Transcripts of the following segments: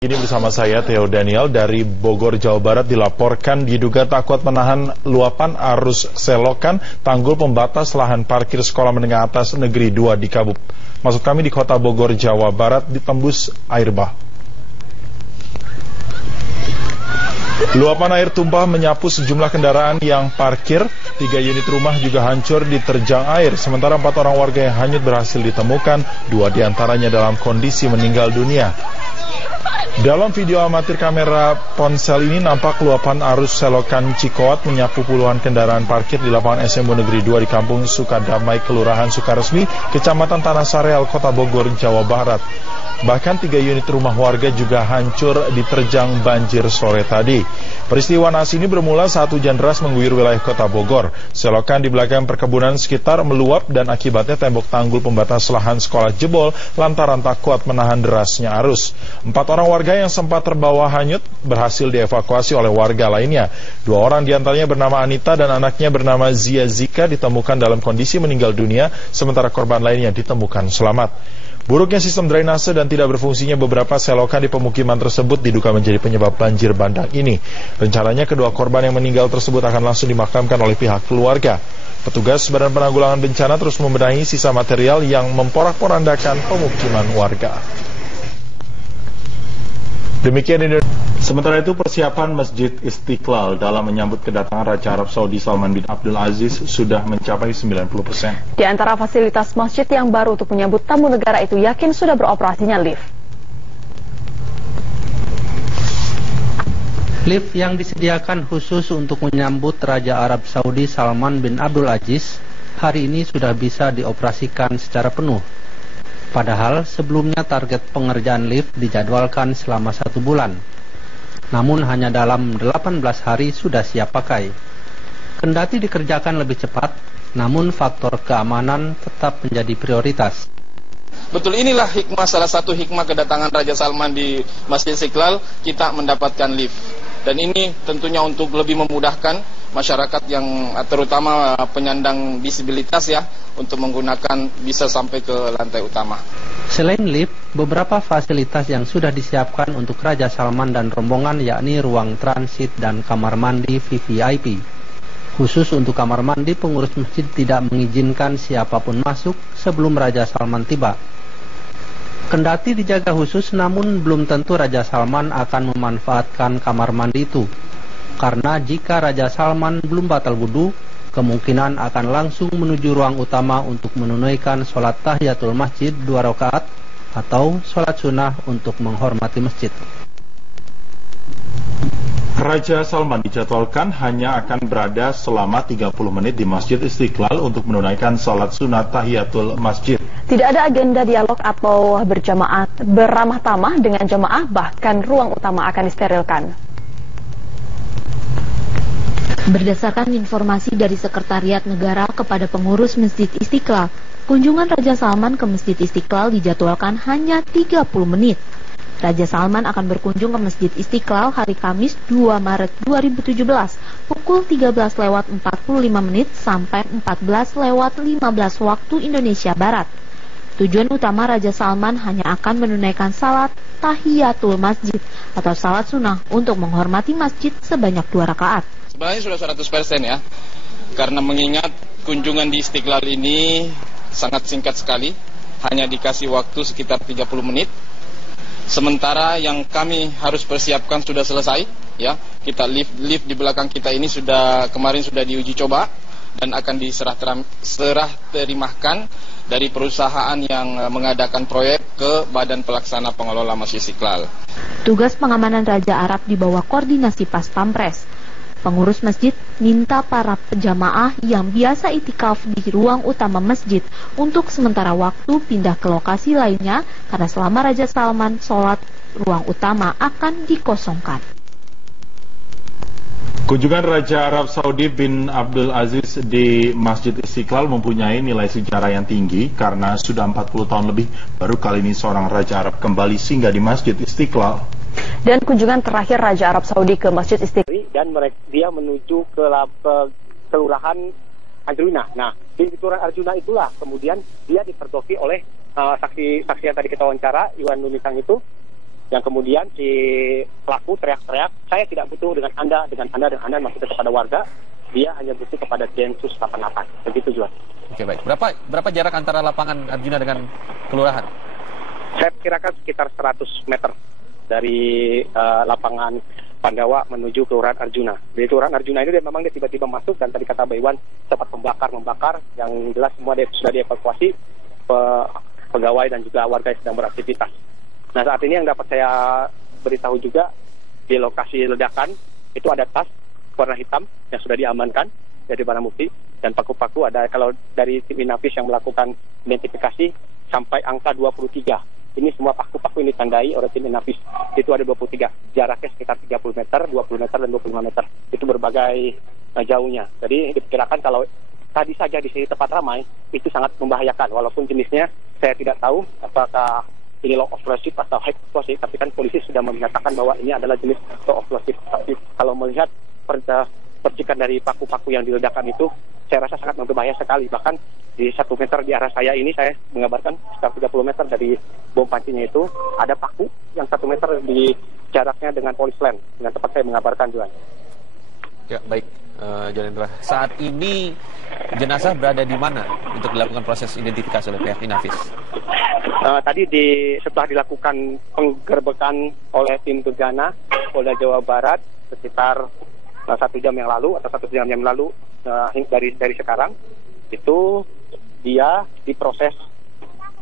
Ini bersama saya Theo Daniel dari Bogor, Jawa Barat. Dilaporkan diduga tak kuat menahan luapan arus selokan tanggul pembatas lahan parkir sekolah menengah atas negeri 2 di maksud kami di kota Bogor, Jawa Barat ditembus air bah. Luapan air tumpah menyapu sejumlah kendaraan yang parkir, 3 unit rumah juga hancur diterjang air, sementara 4 orang warga yang hanyut berhasil ditemukan, 2 diantaranya dalam kondisi meninggal dunia. Dalam video amatir kamera ponsel ini nampak luapan arus selokan Cikoat menyapu puluhan kendaraan parkir di lapangan SMU Negeri 2 di Kampung Sukadamai, Kelurahan Sukaresmi, Kecamatan Tanah Sareal, Kota Bogor, Jawa Barat. Bahkan 3 unit rumah warga juga hancur diterjang banjir sore tadi. Peristiwa naas ini bermula saat hujan deras mengguyur wilayah Kota Bogor. Selokan di belakang perkebunan sekitar meluap dan akibatnya tembok tanggul pembatas lahan sekolah jebol lantaran tak kuat menahan derasnya arus. 4 orang warga yang sempat terbawa hanyut berhasil dievakuasi oleh warga lainnya. 2 orang diantaranya bernama Anita dan anaknya bernama Zia Zika ditemukan dalam kondisi meninggal dunia, sementara korban lainnya ditemukan selamat. Buruknya sistem drainase dan tidak berfungsinya beberapa selokan di pemukiman tersebut diduga menjadi penyebab banjir bandang ini. Rencananya kedua korban yang meninggal tersebut akan langsung dimakamkan oleh pihak keluarga. Petugas Badan Penanggulangan Bencana terus membenahi sisa material yang memporak-porandakan pemukiman warga. Demikian ini. Sementara itu persiapan Masjid Istiqlal dalam menyambut kedatangan Raja Arab Saudi Salman bin Abdul Aziz sudah mencapai 90%. Di antara fasilitas masjid yang baru untuk menyambut tamu negara itu yakin sudah beroperasinya lift. Lift yang disediakan khusus untuk menyambut Raja Arab Saudi Salman bin Abdul Aziz hari ini sudah bisa dioperasikan secara penuh. Padahal sebelumnya target pengerjaan lift dijadwalkan selama 1 bulan. Namun hanya dalam 18 hari sudah siap pakai. Kendati dikerjakan lebih cepat, namun faktor keamanan tetap menjadi prioritas. Betul, inilah salah satu hikmah kedatangan Raja Salman di Masjid Istiqlal, kita mendapatkan lift. Dan ini tentunya untuk lebih memudahkan masyarakat yang terutama penyandang disabilitas ya, untuk menggunakan bisa sampai ke lantai utama. Selain lift, beberapa fasilitas yang sudah disiapkan untuk Raja Salman dan rombongan yakni ruang transit dan kamar mandi VVIP. Khusus untuk kamar mandi, pengurus masjid tidak mengizinkan siapapun masuk sebelum Raja Salman tiba. Kendati dijaga khusus, namun belum tentu Raja Salman akan memanfaatkan kamar mandi itu. Karena jika Raja Salman belum batal wudu, kemungkinan akan langsung menuju ruang utama untuk menunaikan sholat tahiyatul masjid 2 rakaat atau sholat sunnah untuk menghormati masjid. Raja Salman dijadwalkan hanya akan berada selama 30 menit di Masjid Istiqlal untuk menunaikan sholat sunnah tahiyatul masjid. Tidak ada agenda dialog atau berjamaah beramah tamah dengan jamaah, bahkan ruang utama akan disterilkan. Berdasarkan informasi dari Sekretariat Negara kepada pengurus Masjid Istiqlal, kunjungan Raja Salman ke Masjid Istiqlal dijadwalkan hanya 30 menit. Raja Salman akan berkunjung ke Masjid Istiqlal hari Kamis 2 Maret 2017 pukul 13.45 sampai 14.15 waktu Indonesia Barat. Tujuan utama Raja Salman hanya akan menunaikan salat tahiyatul masjid atau salat sunnah untuk menghormati masjid sebanyak 2 rakaat. Sebenarnya sudah 100% ya, karena mengingat kunjungan di Istiqlal ini sangat singkat sekali, hanya dikasih waktu sekitar 30 menit. Sementara yang kami harus persiapkan sudah selesai, ya. Kita lift di belakang kita ini kemarin sudah diuji coba dan akan diserah terimahkan dari perusahaan yang mengadakan proyek ke Badan Pelaksana Pengelola Masjid Istiqlal. Tugas pengamanan Raja Arab di bawah koordinasi Pas Pampres. Pengurus masjid minta para pejamaah yang biasa itikaf di ruang utama masjid untuk sementara waktu pindah ke lokasi lainnya karena selama Raja Salman sholat, ruang utama akan dikosongkan. Kunjungan Raja Arab Saudi bin Abdul Aziz di Masjid Istiqlal mempunyai nilai sejarah yang tinggi karena sudah 40 tahun lebih baru kali ini seorang Raja Arab kembali singgah di Masjid Istiqlal. Dan kunjungan terakhir Raja Arab Saudi ke Masjid Istiqlal dan dia menuju ke Kelurahan Arjuna. Nah, di Kelurahan Arjuna itulah kemudian dia dipergoki oleh saksi yang tadi kita wawancara, Iwan Numisang itu, Yang kemudian si pelaku teriak-teriak, saya tidak butuh dengan Anda, maksudnya kepada warga. Dia hanya butuh kepada Densus 88. Begitu, Juan. Oke, baik. Berapa jarak antara lapangan Arjuna dengan kelurahan? Saya kirakan sekitar 100 meter dari lapangan Pandawa menuju Kelurahan Arjuna. Di Kelurahan Arjuna ini memang dia tiba-tiba masuk dan tadi kata Pak Iwan sempat membakar, yang jelas semua sudah dievakuasi pegawai dan juga warga yang sedang beraktivitas. Nah, saat ini yang dapat saya beritahu juga di lokasi ledakan itu ada tas warna hitam yang sudah diamankan dari barang bukti dan paku-paku ada kalau dari tim Inafis yang melakukan identifikasi sampai angka 23. Ini semua paku-paku ini ditandai oleh tim Inafis. Itu ada 23. Jaraknya sekitar 30 meter, 20 meter, dan 25 meter. Itu berbagai jauhnya. Jadi diperkirakan kalau tadi saja di sini tempat ramai, itu sangat membahayakan. Walaupun jenisnya saya tidak tahu apakah ini low explosive atau high explosive, tapi kan polisi sudah menyatakan bahwa ini adalah jenis low explosive. Tapi kalau melihat percikan dari paku-paku yang diledakkan itu, saya rasa sangat berbahaya sekali. Bahkan di 1 meter di arah saya ini, saya mengabarkan sekitar 30 meter dari bom pancinya itu, ada paku yang 1 meter di jaraknya dengan polisland, dengan tempat saya mengabarkan, Juan. Ya, baik, Janendra. Saat ini jenazah berada di mana untuk dilakukan proses identifikasi oleh pihak Inafis? Tadi setelah dilakukan penggerbekan oleh tim Gegana Polda Jawa Barat sekitar 1 jam yang lalu atau 1 jam yang lalu dari sekarang itu dia diproses,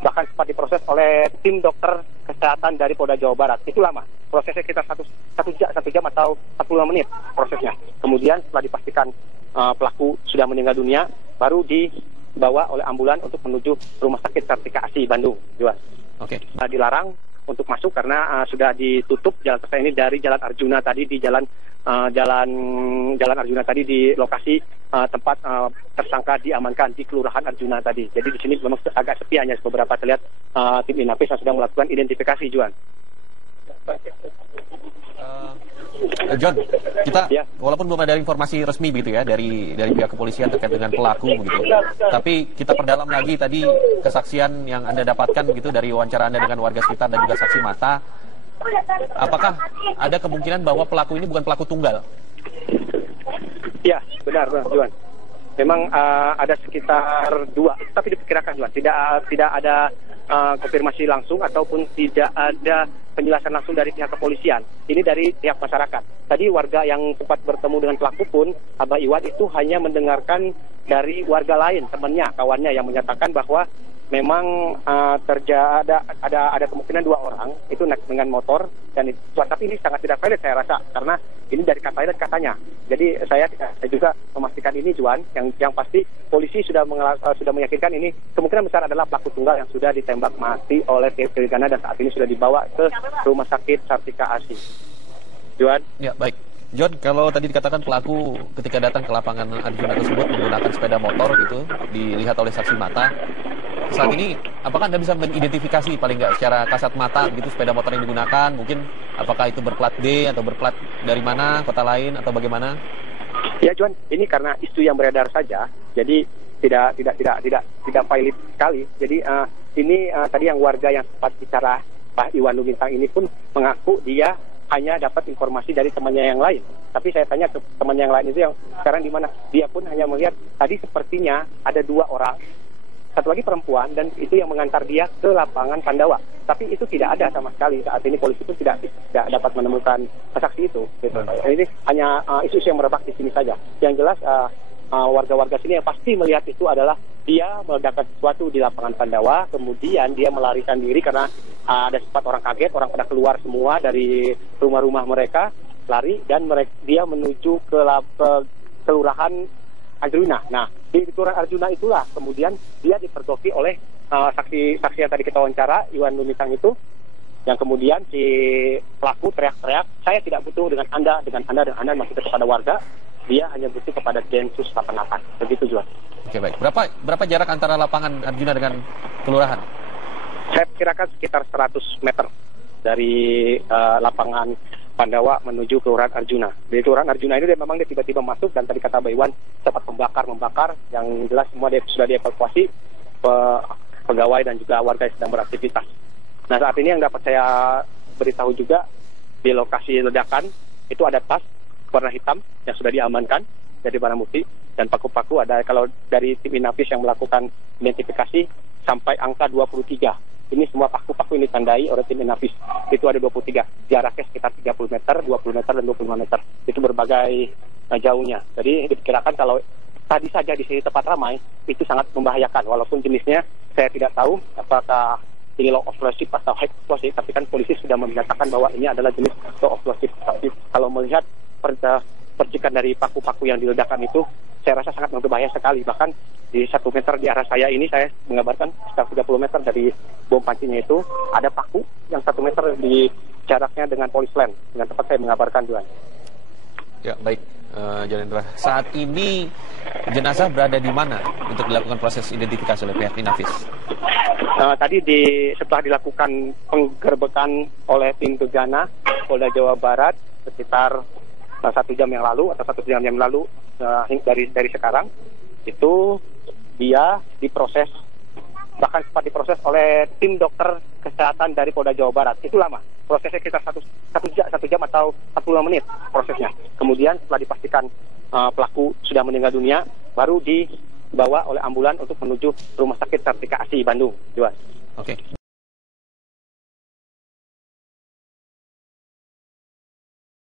bahkan sempat diproses oleh tim dokter kesehatan dari Polda Jawa Barat. Itu lama prosesnya, sekitar 1 jam atau 45 menit prosesnya. Kemudian setelah dipastikan pelaku sudah meninggal dunia, baru dibawa oleh ambulan untuk menuju Rumah Sakit Sartika Asi Bandung, Juan. Oke. Dilarang untuk masuk karena sudah ditutup jalan tersebut ini dari Jalan Arjuna tadi di jalan Arjuna tadi di lokasi tempat tersangka diamankan di Kelurahan Arjuna tadi. Jadi di sini memang agak sepi, hanya beberapa terlihat tim Inafis yang sedang melakukan identifikasi, Juan. John, kita walaupun belum ada informasi resmi begitu ya dari pihak kepolisian terkait dengan pelaku begitu, tapi kita perdalam lagi tadi kesaksian yang Anda dapatkan begitu dari wawancara Anda dengan warga sekitar dan juga saksi mata. Apakah ada kemungkinan bahwa pelaku ini bukan pelaku tunggal? Ya, benar, Juan. Memang ada sekitar 2, tapi diperkirakan, Juan. Tidak ada konfirmasi langsung ataupun tidak ada penjelasan langsung dari pihak kepolisian. Ini dari pihak masyarakat. Tadi warga yang sempat bertemu dengan pelaku pun, Abah Iwan itu hanya mendengarkan dari warga lain, temannya, kawannya yang menyatakan bahwa memang ada kemungkinan 2 orang itu naik dengan motor dan itu, tapi ini sangat tidak valid saya rasa karena ini dari katanya. Jadi saya juga memastikan ini, Juan, yang pasti polisi sudah meyakinkan ini kemungkinan besar adalah pelaku tunggal yang sudah ditembak mati oleh Gegana dan saat ini sudah dibawa ke Rumah Sakit Sartika Asi. Juan? Ya, baik. John, kalau tadi dikatakan pelaku ketika datang ke lapangan Arjuna tersebut menggunakan sepeda motor gitu, dilihat oleh saksi mata. Saat ini, apakah Anda bisa mengidentifikasi paling nggak secara kasat mata gitu sepeda motor yang digunakan? Mungkin apakah itu berplat D atau berplat dari mana, kota lain atau bagaimana? Ya, Juan, ini karena isu yang beredar saja, jadi tidak valid sekali. Jadi ini tadi yang warga yang sempat bicara Pak Iwan Lumintang ini pun mengaku dia hanya dapat informasi dari temannya yang lain. Tapi saya tanya ke temannya yang lain itu yang sekarang di mana, dia pun hanya melihat tadi sepertinya ada 2 orang, satu lagi perempuan, dan itu yang mengantar dia ke lapangan Pandawa. Tapi itu tidak ada sama sekali. Saat ini polisi pun tidak dapat menemukan saksi itu. Gitu. Ini hanya isu-isu yang merebak di sini saja. Yang jelas warga-warga sini yang pasti melihat itu adalah dia meledakkan sesuatu di lapangan Pandawa, kemudian dia melarikan diri karena ada sempat orang kaget, orang pada keluar semua dari rumah-rumah mereka, lari, dan dia menuju ke Kelurahan Arjuna. Nah, di Kelurahan Arjuna itulah kemudian dia dipergoki oleh saksi yang tadi kita wawancara, Iwan Lumintang itu, yang kemudian si pelaku teriak-teriak, saya tidak butuh dengan Anda, maksudnya kepada warga. Dia hanya butuh kepada Densus 88. Begitu, Juan. Oke, baik. Berapa jarak antara lapangan Arjuna dengan kelurahan? Saya kirakan sekitar 100 meter dari lapangan Pandawa menuju Kelurahan Arjuna. Di Kelurahan Arjuna ini memang dia tiba-tiba masuk dan tadi kata Pak Iwan sempat membakar, yang jelas semua sudah dievakuasi pegawai dan juga warga yang sedang beraktivitas. Nah, saat ini yang dapat saya beritahu juga di lokasi ledakan itu ada tas warna hitam yang sudah diamankan dari barang bukti, dan paku-paku ada, kalau dari tim Inafis yang melakukan identifikasi sampai angka 23. Ini semua paku-paku ini ditandai oleh tim Inafis. Itu ada 23. Jaraknya sekitar 30 meter, 20 meter, dan 25 meter. Itu berbagai jauhnya. Jadi diperkirakan kalau tadi saja di sini tempat ramai, itu sangat membahayakan. Walaupun jenisnya saya tidak tahu apakah ini low explosive atau high explosive, tapi kan polisi sudah menyatakan bahwa ini adalah jenis low explosive. Tapi kalau melihat percikan dari paku-paku yang diledakkan itu, saya rasa sangat berbahaya sekali. Bahkan di 1 meter di arah saya ini, saya mengabarkan sekitar 30 meter dari bom pancinya itu, ada paku yang 1 meter di jaraknya dengan polisland, dengan tempat saya mengabarkan juga. Ya, baik, Janendra. Saat ini jenazah berada di mana untuk dilakukan proses identifikasi oleh pihak Inafis? Tadi setelah dilakukan penggerbekan oleh tim Gegana Polda Jawa Barat sekitar 1 jam yang lalu atau 1 jam yang lalu dari sekarang, itu dia diproses, bahkan sempat diproses oleh tim dokter kesehatan dari Polda Jawa Barat. Itu lama prosesnya, sekitar 1 jam atau 45 menit prosesnya. Kemudian setelah dipastikan pelaku sudah meninggal dunia, baru dibawa oleh ambulan untuk menuju Rumah Sakit Sartika Asi Bandung. Oke.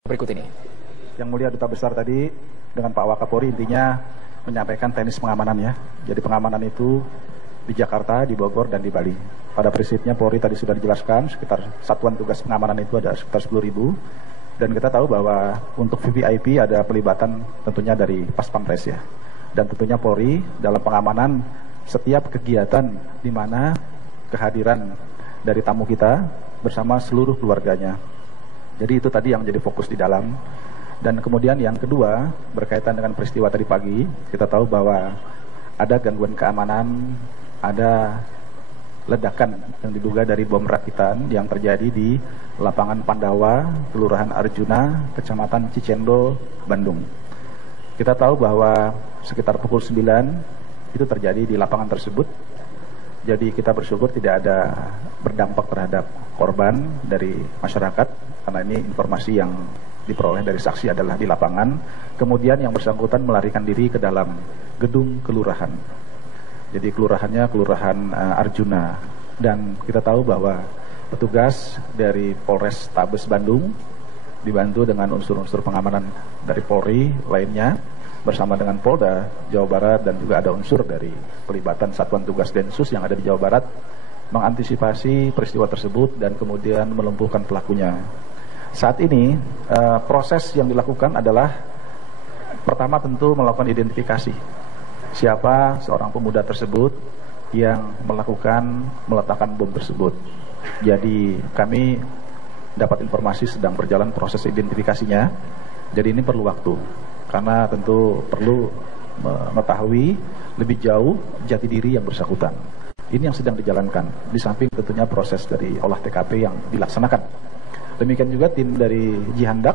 Berikut ini. Yang Mulia Duta Besar tadi dengan Pak Wakapolri intinya menyampaikan teknis pengamanan ya. Jadi pengamanan itu di Jakarta, di Bogor, dan di Bali. Pada prinsipnya Polri tadi sudah dijelaskan sekitar satuan tugas pengamanan itu ada sekitar 10.000. Dan kita tahu bahwa untuk VVIP ada pelibatan tentunya dari Pas Pampres ya. Dan tentunya Polri dalam pengamanan setiap kegiatan di mana kehadiran dari tamu kita bersama seluruh keluarganya. Jadi itu tadi yang menjadi fokus di dalam. Dan kemudian yang kedua, berkaitan dengan peristiwa tadi pagi, kita tahu bahwa ada gangguan keamanan, ada ledakan yang diduga dari bom rakitan yang terjadi di lapangan Pandawa, Kelurahan Arjuna, Kecamatan Cicendo, Bandung. Kita tahu bahwa sekitar pukul 9 itu terjadi di lapangan tersebut. Jadi kita bersyukur tidak ada berdampak terhadap korban dari masyarakat, karena ini informasi yang diperoleh dari saksi adalah di lapangan. Kemudian yang bersangkutan melarikan diri ke dalam gedung kelurahan. Jadi kelurahannya Kelurahan Arjuna. Dan kita tahu bahwa petugas dari Polres Tabes Bandung dibantu dengan unsur-unsur pengamanan dari Polri lainnya bersama dengan Polda Jawa Barat, dan juga ada unsur dari pelibatan Satuan Tugas Densus yang ada di Jawa Barat mengantisipasi peristiwa tersebut dan kemudian melumpuhkan pelakunya. Saat ini proses yang dilakukan adalah pertama tentu melakukan identifikasi siapa seorang pemuda tersebut yang meletakkan bom tersebut. Jadi kami dapat informasi sedang berjalan proses identifikasinya. Jadi ini perlu waktu karena tentu perlu mengetahui lebih jauh jati diri yang bersangkutan. Ini yang sedang dijalankan, di samping tentunya proses dari olah TKP yang dilaksanakan. Demikian juga tim dari Jihandak,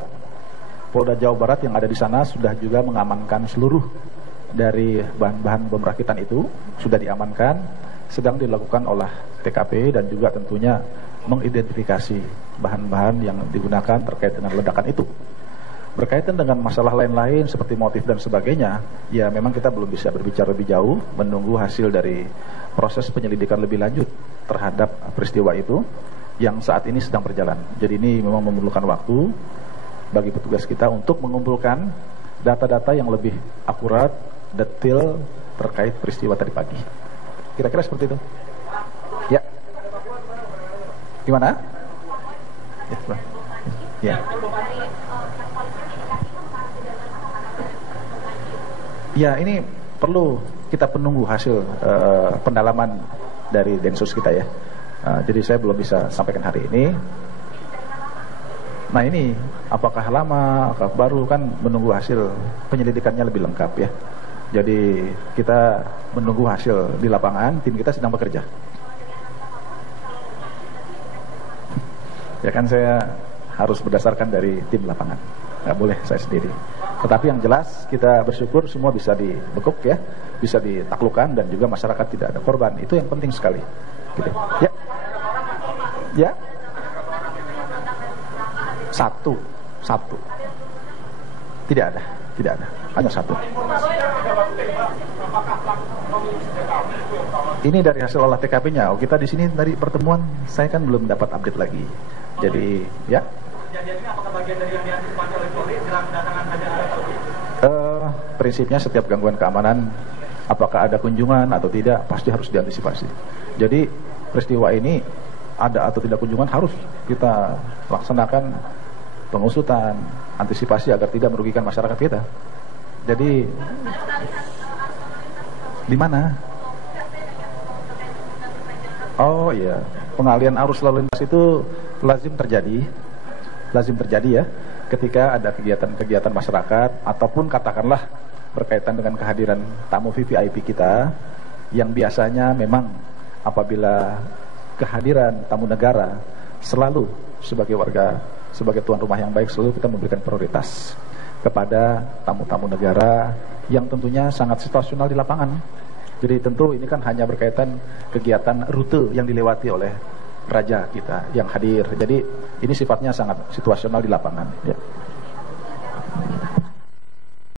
Polda Jawa Barat yang ada di sana sudah juga mengamankan seluruh dari bahan-bahan bom rakitan itu, sudah diamankan, sedang dilakukan olah TKP dan juga tentunya mengidentifikasi bahan-bahan yang digunakan terkait dengan ledakan itu. Berkaitan dengan masalah lain-lain seperti motif dan sebagainya, ya memang kita belum bisa berbicara lebih jauh, menunggu hasil dari proses penyelidikan lebih lanjut terhadap peristiwa itu yang saat ini sedang berjalan. Jadi ini memang memerlukan waktu bagi petugas kita untuk mengumpulkan data-data yang lebih akurat, detail terkait peristiwa tadi pagi. Kira-kira seperti itu. Ya. Gimana? Ya. Ya, ini perlu kita penunggu hasil pendalaman dari Densus kita ya. Jadi saya belum bisa sampaikan hari ini. Nah ini apakah lama, apakah baru, kan menunggu hasil penyelidikannya lebih lengkap ya. Jadi kita menunggu hasil di lapangan, tim kita sedang bekerja. Ya kan saya harus berdasarkan dari tim lapangan, nggak boleh saya sendiri. Tetapi yang jelas kita bersyukur semua bisa dibekuk ya, bisa ditaklukkan dan juga masyarakat tidak ada korban. Itu yang penting sekali. Gitu. Ya, ya. Satu. Tidak ada, hanya satu. Ini dari hasil olah TKP-nya. Oh, kita di sini dari pertemuan, saya kan belum dapat update lagi. Jadi, ya. Kejadian ini apakah bagian dari yang diantisipasi oleh Polri jelang kedatangan Raja Arab Saudi? Prinsipnya setiap gangguan keamanan, apakah ada kunjungan atau tidak, pasti harus diantisipasi. Jadi peristiwa ini ada atau tidak kunjungan harus kita laksanakan pengusutan, antisipasi agar tidak merugikan masyarakat kita. Jadi di mana? Oh iya, pengalian arus lalu lintas itu lazim terjadi ya, ketika ada kegiatan-kegiatan masyarakat ataupun katakanlah berkaitan dengan kehadiran tamu VVIP kita yang biasanya memang apabila kehadiran tamu negara selalu sebagai tuan rumah yang baik selalu kita memberikan prioritas kepada tamu-tamu negara yang tentunya sangat situasional di lapangan. Jadi tentu ini kan hanya berkaitan kegiatan rute yang dilewati oleh raja kita yang hadir. Jadi ini sifatnya sangat situasional di lapangan ya.